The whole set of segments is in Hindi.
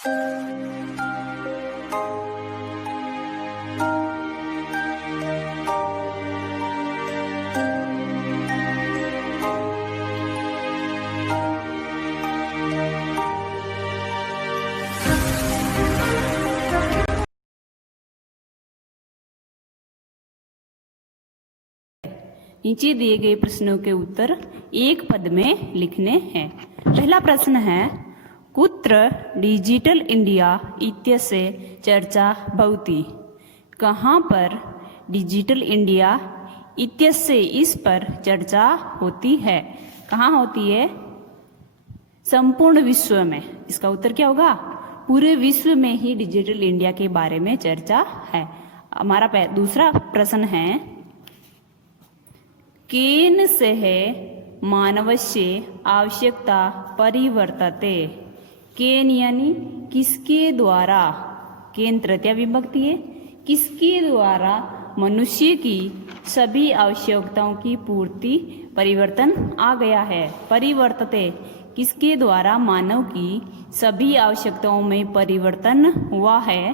नीचे दिए गए प्रश्नों के उत्तर एक पद में लिखने हैं। पहला प्रश्न है, कुत्र डिजिटल इंडिया इत्यस्य चर्चा भवति। कहाँ पर डिजिटल इंडिया इत्यस्य इस पर चर्चा होती है। कहाँ होती है? संपूर्ण विश्व में। इसका उत्तर क्या होगा? पूरे विश्व में ही डिजिटल इंडिया के बारे में चर्चा है। हमारा दूसरा प्रश्न है, केन सह मानवस्य आवश्यकता परिवर्तते। केन यानी किसके द्वारा, केन तृतीया विभक्ति है, किसके द्वारा मनुष्य की सभी आवश्यकताओं की पूर्ति परिवर्तन आ गया है। परिवर्तते किसके द्वारा मानव की सभी आवश्यकताओं में परिवर्तन हुआ है।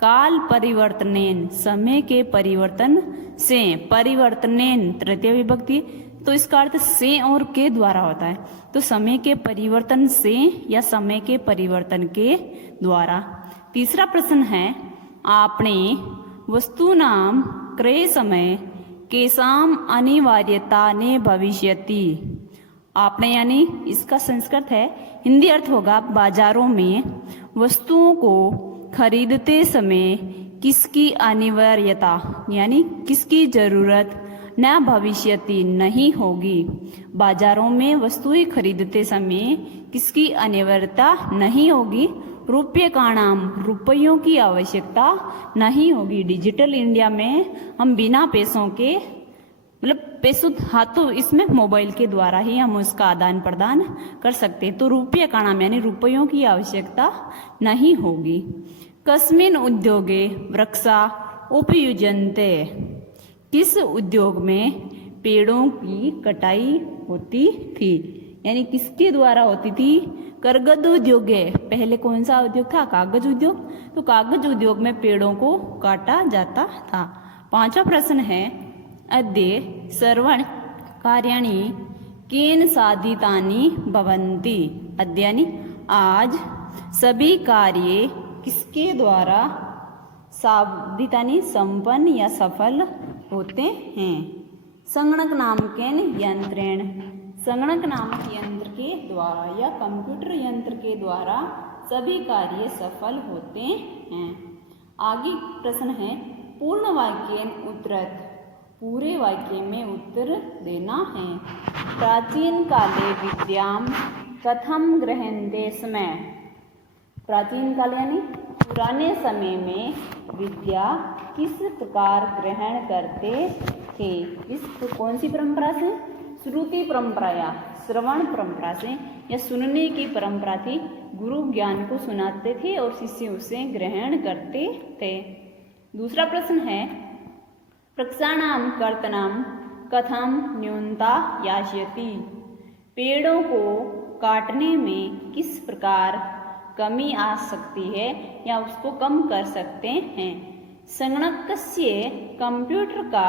काल परिवर्तनेन समय के परिवर्तन से, परिवर्तनेन तृतीय विभक्ति, तो इसका अर्थ से और के द्वारा होता है। तो समय के परिवर्तन से या समय के परिवर्तन के द्वारा। तीसरा प्रश्न है, आपने वस्तूनाम क्रय समय केसाम अनिवार्यता ने भविष्यति। आपने यानी इसका संस्कृत है, हिंदी अर्थ होगा बाजारों में वस्तुओं को खरीदते समय किसकी अनिवार्यता यानी किसकी जरूरत न भविष्यति नहीं होगी। बाजारों में वस्तुएं खरीदते समय किसकी अनिवार्यता नहीं होगी। रुपये का नाम रुपयों की आवश्यकता नहीं होगी। डिजिटल इंडिया में हम बिना पैसों के, मतलब पैसों हाथों, इसमें मोबाइल के द्वारा ही हम उसका आदान प्रदान कर सकते हैं। तो रुपये का नाम यानी रुपयों की आवश्यकता नहीं होगी। कस्मिन उद्योगे वृक्षा उपयुज्यन्ते। किस उद्योग में पेड़ों की कटाई होती थी, यानी किसके द्वारा होती थी। करगद उद्योग है। पहले कौन सा उद्योग था? कागज उद्योग। तो कागज उद्योग में पेड़ों को काटा जाता था। पांचवा प्रश्न है, अद्य सर्वण कार्याणि केन साधितानि भवन्ति। अद्य यानी आज सभी कार्य किसके द्वारा साधितानि संपन्न या सफल होते हैं। संगणक नामकेन यंत्रेण। संगणक नामक यंत्र के द्वारा या कंप्यूटर यंत्र के द्वारा सभी कार्य सफल होते हैं। आगे प्रश्न है, पूर्ण वाक्येन उत्तरत। पूरे वाक्य में उत्तर देना है। प्राचीन काले विद्याम कथम ग्रहणते स्म। प्राचीन काल यानी पुराने समय में विद्या किस प्रकार ग्रहण करते थे। इस कौन सी परंपरा से? श्रुति परंपरा या श्रवण परंपरा से, या सुनने की परंपरा थी। गुरु ज्ञान को सुनाते थे और शिष्य उसे ग्रहण करते थे। दूसरा प्रश्न है, वृक्षाणाम कर्तनम कथम न्यूनता यास्यति। पेड़ों को काटने में किस प्रकार कमी आ सकती है या उसको कम कर सकते हैं। संगणकस्य कंप्यूटर का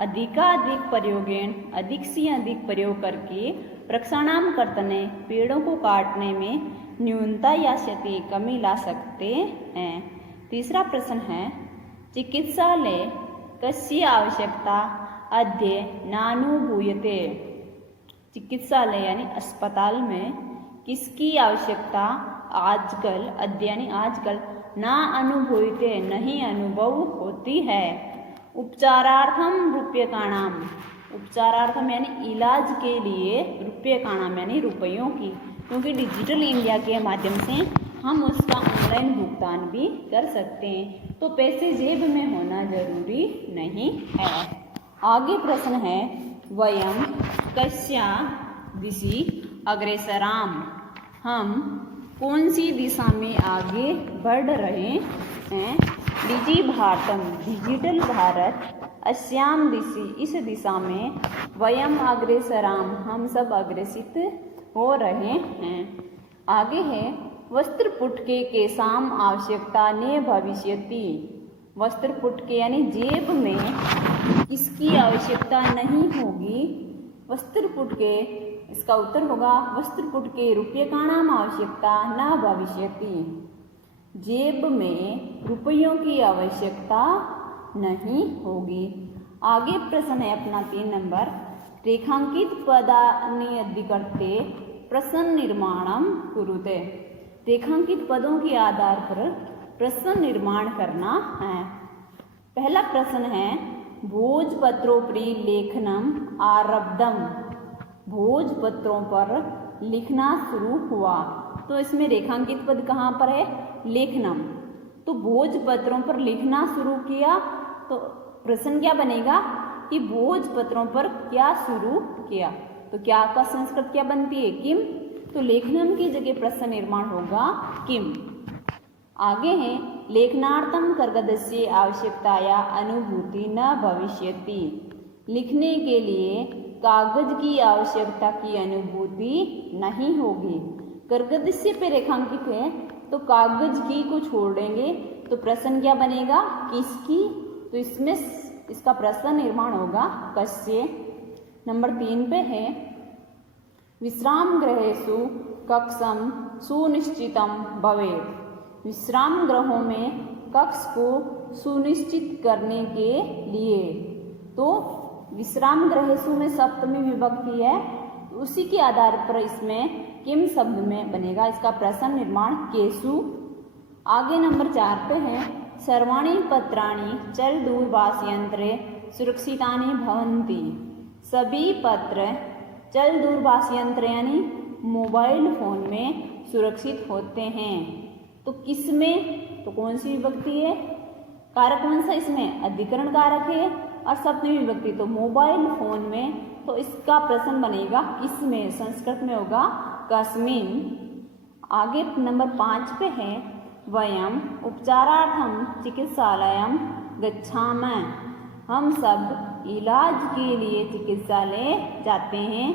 अधिकाधिक प्रयोगेन, अधिक से अधिक प्रयोग करके वृक्षाणाम कर्तने पेड़ों को काटने में न्यूनता यास्यति कमी ला सकते हैं। तीसरा प्रश्न है, चिकित्सालय कस्य आवश्यकता अद्य नानुभूयते। चिकित्सालय यानी अस्पताल में किसकी आवश्यकता आजकल, अद्य यानी आजकल, ना अनुभूयते नहीं अनुभव होती है। उपचारार्थम रुपये का नाम। उपचारार्थम यानी इलाज के लिए, रुपये का नाम यानी रुपयों की, क्योंकि डिजिटल इंडिया के माध्यम से हम उसका ऑनलाइन भुगतान भी कर सकते हैं। तो पैसे जेब में होना जरूरी नहीं है। आगे प्रश्न है, वयम कस्या दिशि अग्रेसराम। हम कौन सी दिशा में आगे बढ़ रहे हैं। डिजि भारतम डिजिटल भारत, अस्याम दिशि इस दिशा में, वयम अग्रेसराम हम सब अग्रसित हो रहे हैं। आगे है, वस्त्रपुटके के साम आवश्यकता ने भविष्यति। वस्त्रपुटके यानी जेब में किसकी आवश्यकता नहीं होगी? वस्त्रपुटके, इसका उत्तर होगा वस्त्रपुटके रूप्यकाणाम आवश्यकता न भविष्यति। जेब में रुपयों की आवश्यकता नहीं होगी। आगे प्रश्न है अपना 3 नंबर, रेखांकित पदानि अधिकृत्य प्रश्न निर्माणम कुरुते। रेखांकित पदों के आधार पर प्रश्न निर्माण करना है। पहला प्रश्न है भोजपत्रोपरि लेखनम आरब्धम। भोजपत्रों पर लिखना शुरू हुआ, तो इसमें रेखांकित पद कहाँ पर है? लेखनम। तो भोजपत्रों पर लिखना शुरू किया, तो प्रश्न क्या बनेगा कि भोजपत्रों पर क्या शुरू किया? तो क्या का संस्कृत क्या बनती है? किम। तो लेखनम की जगह प्रश्न निर्माण होगा किम। आगे है लेखनार्थम कर्गदस्य आवश्यकताया अनुभूति न भविष्यति। लिखने के लिए कागज की आवश्यकता की अनुभूति नहीं होगी। कर्गदस्य पे रेखांकित है तो कागज की को छोड़ देंगे, तो प्रश्न क्या बनेगा? किसकी। तो इसमें इसका प्रश्न निर्माण होगा कस्य। नंबर 3 पे है विश्राम गृहेषु कक्षम सुनिश्चितम भवेत्। विश्राम गृहों में कक्ष को सुनिश्चित करने के लिए, तो विश्राम गृहेषु में सप्तमी विभक्ति है, उसी के आधार पर इसमें किम शब्द में बनेगा इसका प्रश्न निर्माण केसु। आगे नंबर 4 पे है सर्वाणि पत्राणि चल दूरभाषयंत्रे सुरक्षितानि भवन्ति। सभी पत्र चल दूरभाषयंत्र यानी मोबाइल फोन में सुरक्षित होते हैं। तो किस में? तो कौन सी विभक्ति है? कारक कौन सा इसमें? अधिकरण कारक है और सप्तमी विभक्ति, तो मोबाइल फोन में। तो इसका प्रश्न बनेगा किस में? संस्कृत में होगा कस्मिन। आगे नंबर 5 पे है वयम उपचारार्थम चिकित्सालयम गच्छामः। हम सब इलाज के लिए चिकित्सालय जाते हैं,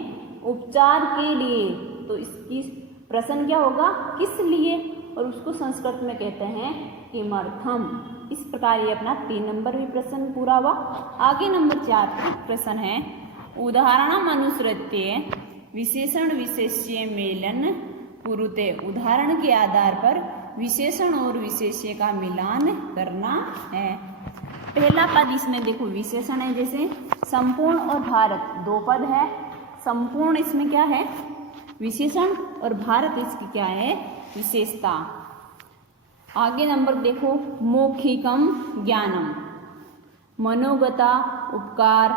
उपचार के लिए। तो इसकी प्रश्न क्या होगा? किस लिए? और उसको संस्कृत में कहते हैं किमर्थम। इस प्रकार ये अपना 3 नंबर भी प्रश्न पूरा हुआ। आगे नंबर 4 प्रश्न है उदाहरणम अनुसृत्य विशेषण विशेष्य मेलन कुरुते। उदाहरण के आधार पर विशेषण और विशेष्य का मिलान करना है। पहला पद इसमें देखो विशेषण है, जैसे संपूर्ण और भारत 2 पद है। संपूर्ण इसमें क्या है? विशेषण, और भारत इसकी क्या है? विशेषता। आगे नंबर देखो मौखिकम ज्ञानम, मनोगता, उपकार,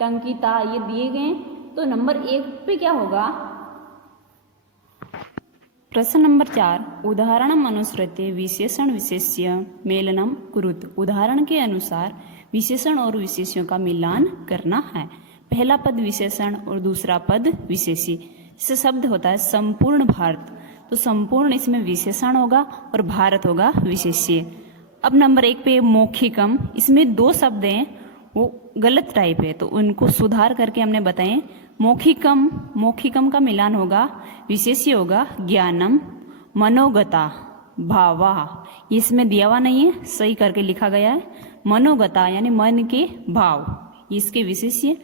टंकिता ये दिए गए। तो नंबर 1 पे क्या होगा? प्रश्न नंबर 4 उदाहरणम अनुसृत्य विशेषण विशेष्य मेलनम कुरुत। उदाहरण के अनुसार विशेषण और विशेष्यों का मिलान करना है। पहला पद विशेषण और दूसरा पद विशेष्य। इससे शब्द होता है संपूर्ण भारत, तो संपूर्ण इसमें विशेषण होगा और भारत होगा विशेष्य। अब नंबर 1 पे मौखिकम, इसमें 2 शब्द हैं वो गलत टाइप है, तो उनको सुधार करके हमने बताए। मौखिकम, मौखिकम का मिलान होगा, विशेष्य होगा ज्ञानम, मनोगता, भावा। इसमें दिया हुआ नहीं है, सही करके लिखा गया है। मनोगता यानी मन के भाव, इसके विशेष्य।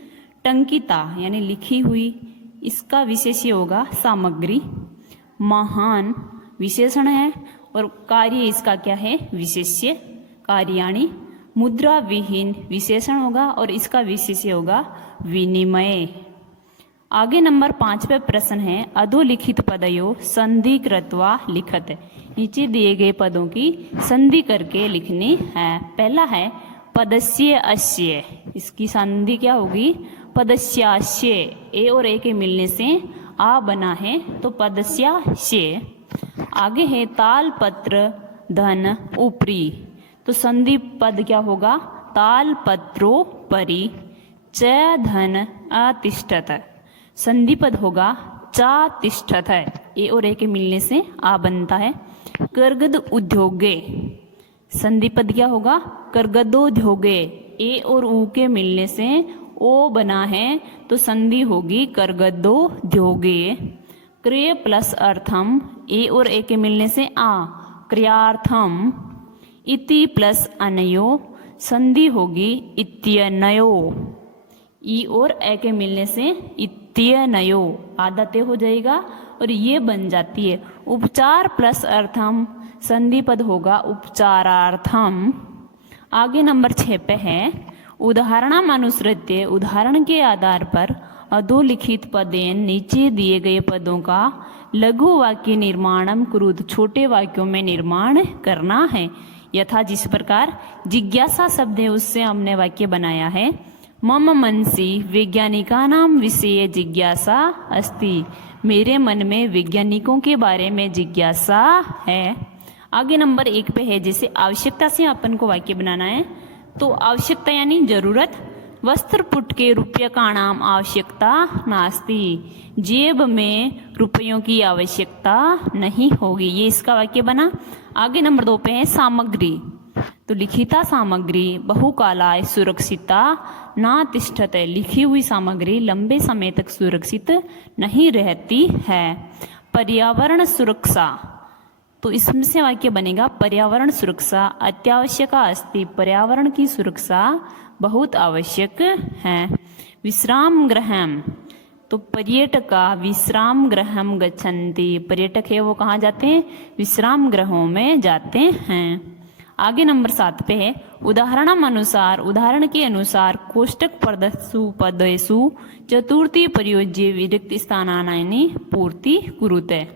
टंकिता यानी लिखी हुई, इसका विशेष्य होगा सामग्री। महान विशेषण है और कार्य इसका क्या है? विशेष्य, कार्याणि। मुद्रा विहीन विशेषण होगा और इसका विशेष्य होगा विनिमय। आगे नंबर 5 पे प्रश्न है अधोलिखित पदयो संधि कृत्वा लिखत। नीचे दिए गए पदों की संधि करके लिखनी है। पहला है पदस्य अस्य, इसकी संधि क्या होगी? पदस्यास्य। ए और ए के मिलने से आ बना है, तो पदस्यास्य। आगे है तालपत्र धन ऊपरी, तो संधि पद क्या होगा? तालपत्रोपरि च धन अतिष्ठत। संधि पद होगा चा तिष्ठत है। ए और ए के मिलने से आ बनता है। कर्गद उद्योगे, संधि पद क्या होगा? कर्गदोद्योगे। ए और ऊ के मिलने से ओ बना है, तो संधि होगी कर्गदोद्योगे। क्रिय प्लस अर्थम, ए और ए के मिलने से आ, क्रियार्थम। इति प्लस अनयो, संधि होगी इत्यनयो, ई और ए के मिलने से इत्यनयो, आधा ते हो जाएगा और ये बन जाती है उपचार प्लस अर्थम, संधि पद होगा उपचारार्थम। आगे नंबर 6 पे है उदाहरणम अनुसृत्य, उदाहरण के आधार पर अधोलिखित पदेन, नीचे दिए गए पदों का लघु वाक्य निर्माणम कुरुत, छोटे वाक्यों में निर्माण करना है। यथा जिस प्रकार जिज्ञासा शब्द है उससे हमने वाक्य बनाया है, मम मनसि वैज्ञानिकानां विषये जिज्ञासा अस्ति, मेरे मन में वैज्ञानिकों के बारे में जिज्ञासा है। आगे नंबर 1 पे है जैसे आवश्यकता से अपन को वाक्य बनाना है, तो आवश्यकता यानी जरूरत, वस्त्रपुट के रुपये का नाम आवश्यकता नास्ति, जेब में रुपयों की आवश्यकता नहीं होगी, ये इसका वाक्य बना। आगे नंबर 2 पे है सामग्री, तो लिखिता सामग्री बहुकालाय सुरक्षिता ना तिष्ठते, लिखी हुई सामग्री लंबे समय तक सुरक्षित नहीं रहती है। पर्यावरण सुरक्षा, तो इसमें से वाक्य बनेगा पर्यावरण सुरक्षा अत्यावश्यका अस्ति, पर्यावरण की सुरक्षा बहुत आवश्यक है। विश्राम गृहम, तो पर्यटका विश्राम गृहम गच्छन्ति, पर्यटक है वो कहाँ जाते हैं, विश्राम गृहों में जाते हैं। आगे नंबर 7 पे है उदाहरणम अनुसार, उदाहरण के अनुसार कोष्टक पदसु पदेषु चतुर्थी प्रयोज्य विरिक्त स्थानानि पूर्ति कुरुते,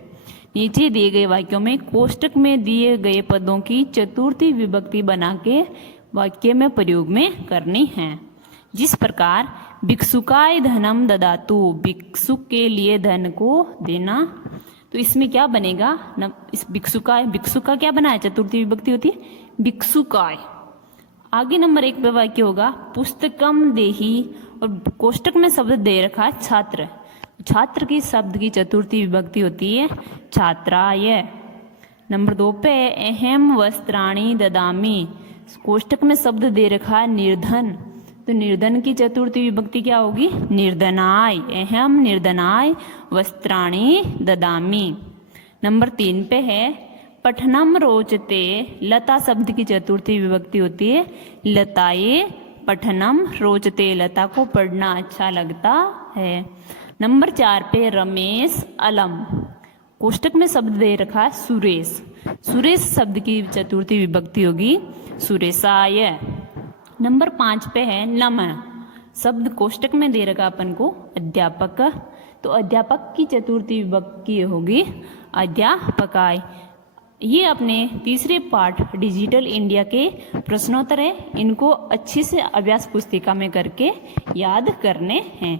नीचे दिए गए वाक्यों में कोष्टक में दिए गए पदों की चतुर्थी विभक्ति बना के वाक्य में प्रयोग में करनी है। जिस प्रकार भिक्षुकाय धनम ददातु, भिक्षुक के लिए धन को देना, तो इसमें क्या बनेगा, इस भिक्षुकाय, भिक्षुक का क्या बना है, चतुर्थी विभक्ति होती है भिक्षुकाय। आगे नंबर 1 पे वाक्य होगा पुस्तकम देही, और कोष्टक में शब्द दे रखा है छात्र, छात्र की शब्द की चतुर्थी विभक्ति होती है छात्राय। नंबर 2 पे अहम वस्त्राणि ददामि, कोष्टक में शब्द दे रखा है निर्धन, तो निर्धन की चतुर्थी विभक्ति क्या होगी निर्धनाय, अहम निर्धनाय वस्त्राणि ददामि। नंबर 3 पे है पठनम रोचते, लता शब्द की चतुर्थी विभक्ति होती है लताये, पठनम रोचते, लता को पढ़ना अच्छा लगता है। नंबर 4 पे रमेश अलम, कोष्टक में शब्द दे रखा है सुरेश, सुरेश शब्द की चतुर्थी विभक्ति होगी सुरेशाय। नंबर 5 पे है नम, शब्द कोष्टक में दे रखा अपन को अध्यापक, तो अध्यापक की चतुर्थी विभक्ति होगी अध्यापकाय। ये अपने तीसरे पार्ट डिजिटल इंडिया के प्रश्नोत्तर है, इनको अच्छी से अभ्यास पुस्तिका में करके याद करने हैं।